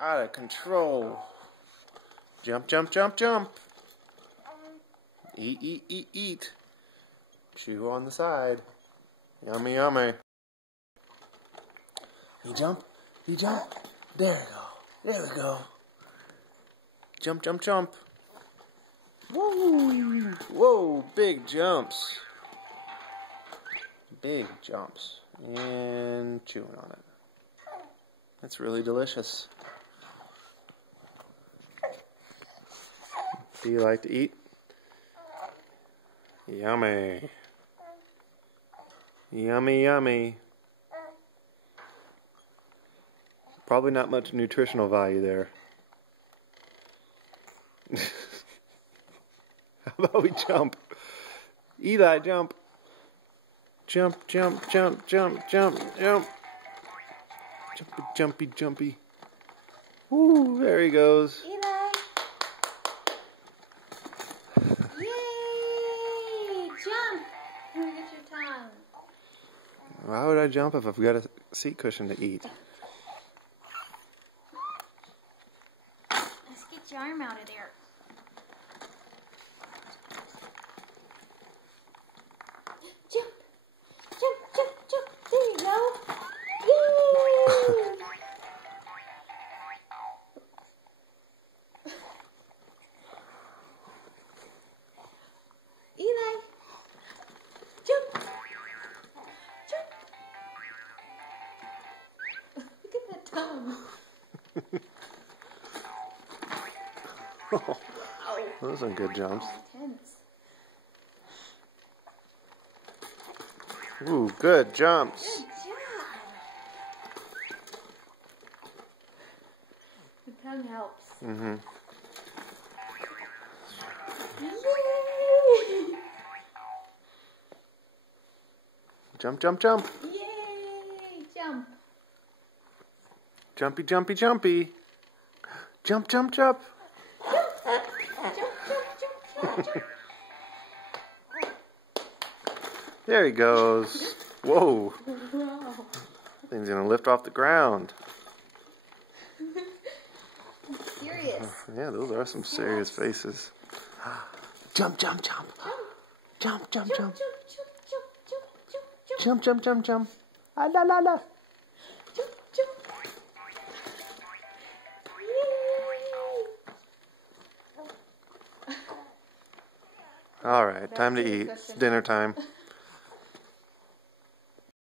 Out of control. Jump, jump, jump, jump. Eat, eat, eat, eat. Chew on the side. Yummy, yummy. You jump. You jump. There we go. There we go. Jump, jump, jump. Woo! Whoa, big jumps. Big jumps. And chewing on it. That's really delicious. Do you like to eat? Yummy. Yummy, yummy. Probably not much nutritional value there. How about we jump? Eli, jump. Jump, jump, jump, jump, jump, jump. Jumpy, jumpy, jumpy. Woo, there he goes. Eli. Yay! Jump! Let me get your tongue. Why would I jump if I've got a seat cushion to eat? Let's get your arm out of there. Jump! Jump, jump, jump. There you go. Yay! Eli. Jump. Jump. Look at that tongue. Those are some good jumps. Intense. Ooh, good jumps. Good job. The tongue helps. Mm-hmm. Yay! Jump, jump, jump. Yay! Jump. Jumpy, jumpy, jumpy. Jump, jump, jump. Jump, jump, jump, jump, jump. There he goes. Whoa. Wow. Thing's gonna lift off the ground. Serious. Yeah, those are some serious faces. Jump, jump, jump. Jump, jump, jump. Jump, jump, jump, jump. Ah, la, la, la. Jump, jump. Yay! All right, time to eat. It's dinner time.